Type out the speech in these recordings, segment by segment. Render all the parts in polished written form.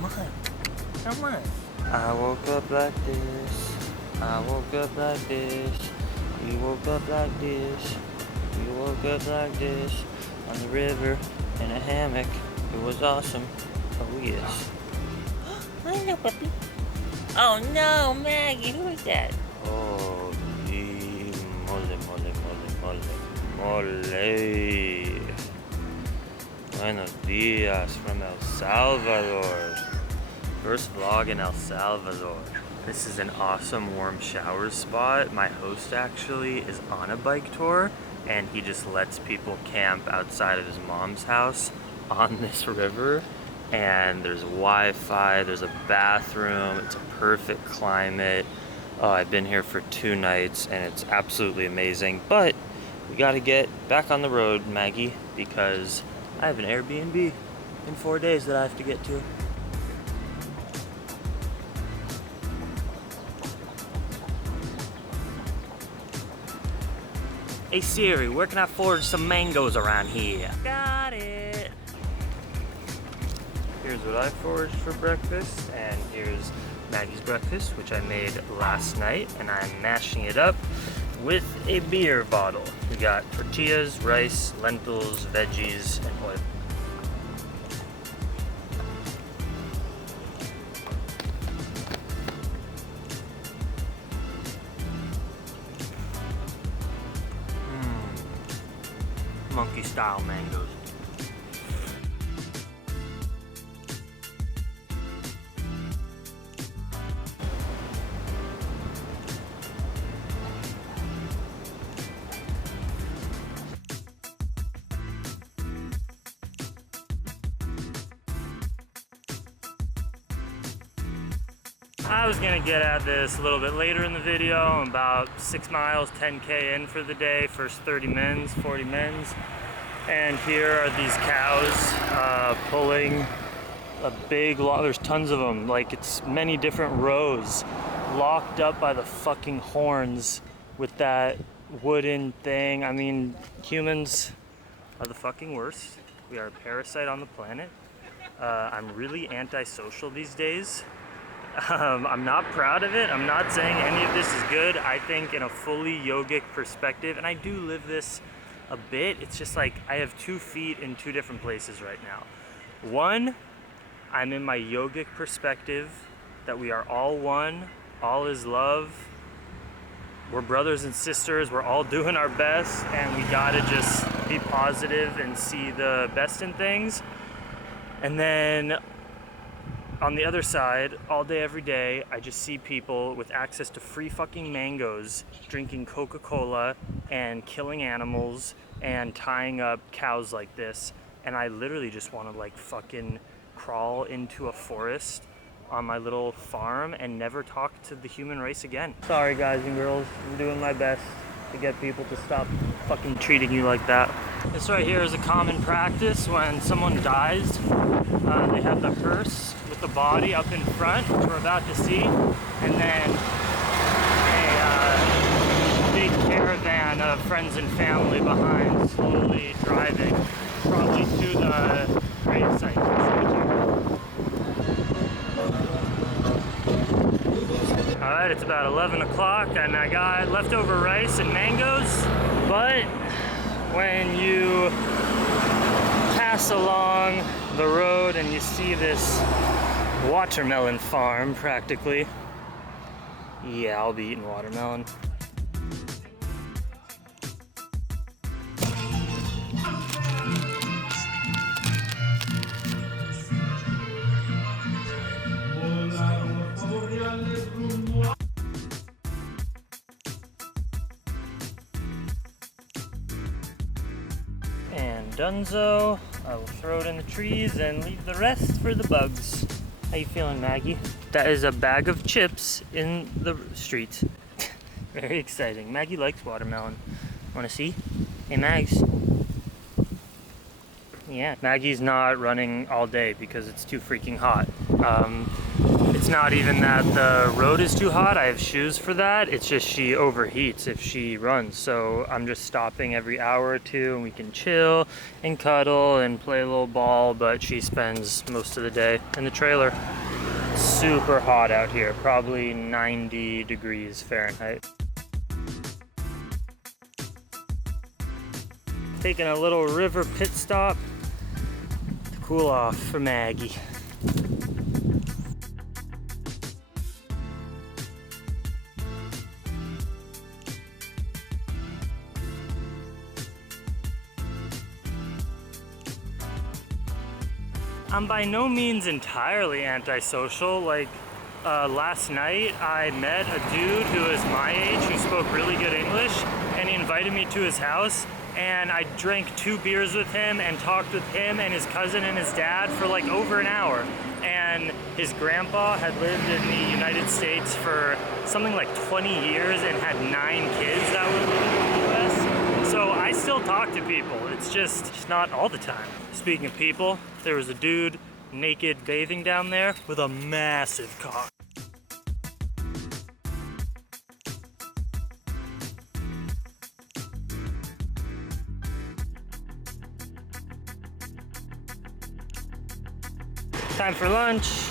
Come on. Come on. I woke up like this. I woke up like this. We woke up like this. We woke up like this. On the river in a hammock. It was awesome. Oh yes. Hello, puppy. Oh no, Maggie, who is that? Holy mole, mole, mole, mole, mole. Buenos dias from El Salvador. First vlog in El Salvador. This is an awesome warm shower spot. My host actually is on a bike tour and he just lets people camp outside of his mom's house on this river. And there's Wi-Fi, there's a bathroom, it's a perfect climate. Oh, I've been here for 2 nights and it's absolutely amazing. But we gotta get back on the road, Maggie, because I have an Airbnb in 4 days that I have to get to. Hey Siri, where can I forage some mangoes around here? Got it! Here's what I foraged for breakfast, and here's Maggie's breakfast, which I made last night, and I'm mashing it up with a beer bottle. We got tortillas, rice, lentils, veggies, and oil. Monkey style mangoes. I was gonna get at this a little bit later in the video. I'm about 6 miles, 10K in for the day, first 30 mins, 40 mins. And here are these cows pulling a big lot. There's tons of them, like it's many different rows, locked up by the fucking horns with that wooden thing. I mean, humans are the fucking worst. We are a parasite on the planet. I'm really antisocial these days. I'm not proud of it. I'm not saying any of this is good. I think in a fully yogic perspective, and I do live this a bit, it's just like I have 2 feet in 2 different places right now. One, I'm in my yogic perspective that we are all one, all is love. We're brothers and sisters, we're all doing our best, and we gotta just be positive and see the best in things. And then on the other side, all day, every day, I just see people with access to free fucking mangoes, drinking Coca-Cola and killing animals and tying up cows like this. And I literally just want to like fucking crawl into a forest on my little farm and never talk to the human race again. Sorry guys and girls, I'm doing my best to get people to stop fucking treating you like that. This right here is a common practice when someone dies. They have the hearse with the body up in front, which we're about to see, and then a big caravan of friends and family behind, slowly driving, probably to the grave site. Alright, it's about 11 o'clock and I got leftover rice and mangoes, but when you pass along the road and you see this watermelon farm practically, yeah, I'll be eating watermelon. And donezo, I will throw it in the trees and leave the rest for the bugs. How you feeling, Maggie? That is a bag of chips in the street. Very exciting. Maggie likes watermelon. Wanna see? Hey, Mags. Yeah, Maggie's not running all day because it's too freaking hot. It's not even that the road is too hot. I have shoes for that. It's just she overheats if she runs. So I'm just stopping every hour or two and we can chill and cuddle and play a little ball, but she spends most of the day in the trailer. Super hot out here, probably 90 degrees Fahrenheit. Taking a little river pit stop to cool off for Maggie. I'm by no means entirely antisocial. Like last night I met a dude who is my age who spoke really good English, and he invited me to his house, and I drank 2 beers with him and talked with him and his cousin and his dad for like over an hour. And his grandpa had lived in the United States for something like 20 years and had 9 kids that were living in the US. So I still talk to people. It's just not all the time. Speaking of people, there was a dude naked bathing down there with a massive cock. Time for lunch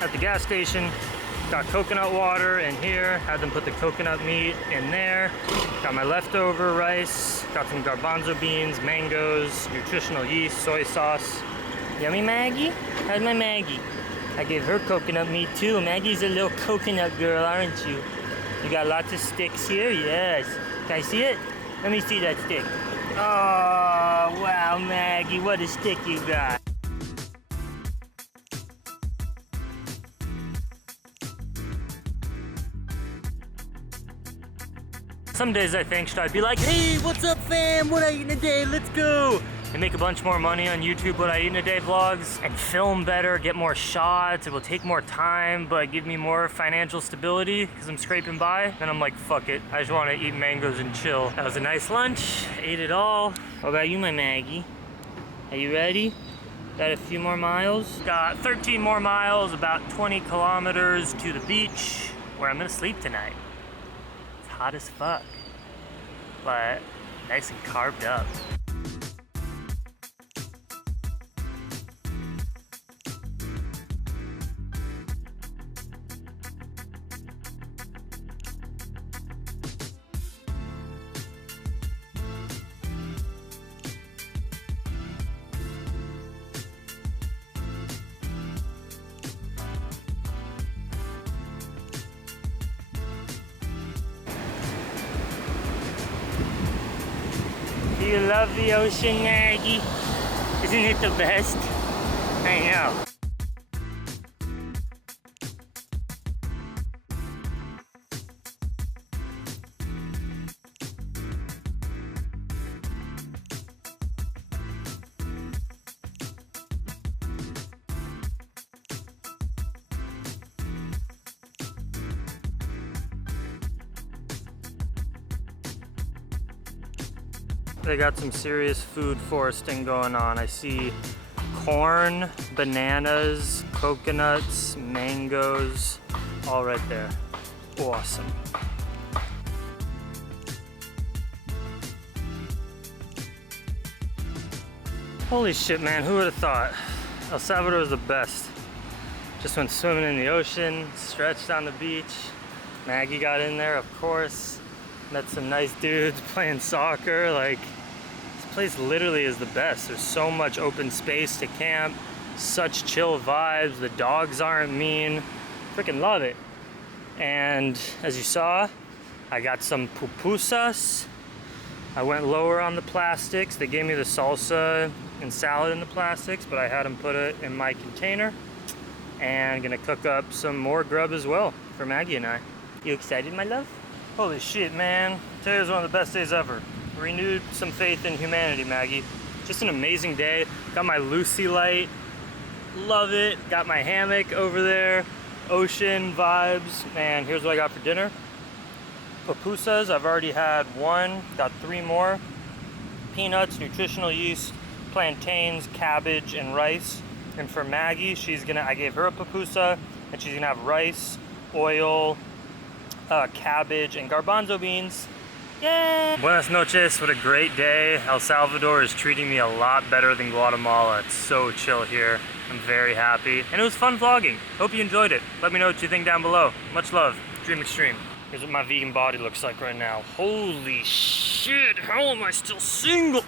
at the gas station. Got coconut water in here. Had them put the coconut meat in there. Got my leftover rice. Got some garbanzo beans, mangoes, nutritional yeast, soy sauce. Yummy, Maggie? How's my Maggie? I gave her coconut meat too. Maggie's a little coconut girl, aren't you? You got lots of sticks here? Yes. Can I see it? Let me see that stick. Oh, wow, Maggie, what a stick you got. Some days I think, should I be like, hey, what's up fam, what I eat in a day, let's go! And make a bunch more money on YouTube, what I eat in a day vlogs, and film better, get more shots, it will take more time, but give me more financial stability, because I'm scraping by. Then I'm like, fuck it, I just want to eat mangoes and chill. That was a nice lunch, ate it all. What about you, my Maggie? Are you ready? Got a few more miles? Got 13 more miles, about 20 kilometers to the beach, where I'm gonna sleep tonight. Hot as fuck, but nice and carved up. Do you love the ocean, Maggie? Isn't it the best? I know. They got some serious food foresting going on. I see corn, bananas, coconuts, mangoes, all right there. Awesome. Holy shit, man, who would have thought? El Salvador is the best. Just went swimming in the ocean, stretched on the beach. Maggie got in there, of course. Met some nice dudes playing soccer. Like, this place literally is the best. There's so much open space to camp, such chill vibes. The dogs aren't mean. Freaking love it. And as you saw, I got some pupusas. I went lower on the plastics. They gave me the salsa and salad in the plastics, but I had them put it in my container. And gonna cook up some more grub as well for Maggie and I. You excited, my love? Holy shit, man. Today was one of the best days ever. Renewed some faith in humanity, Maggie. Just an amazing day. Got my Lucy light. Love it. Got my hammock over there. Ocean vibes. And here's what I got for dinner. Pupusas, I've already had one. Got 3 more. Peanuts, nutritional yeast, plantains, cabbage, and rice. And for Maggie, I gave her a pupusa, And she's gonna have rice, oil, cabbage, and garbanzo beans. Yay! Buenas noches, what a great day. El Salvador is treating me a lot better than Guatemala. It's so chill here. I'm very happy. And it was fun vlogging. Hope you enjoyed it. Let me know what you think down below. Much love. Dream Extreme. Here's what my vegan body looks like right now. Holy shit, how am I still single?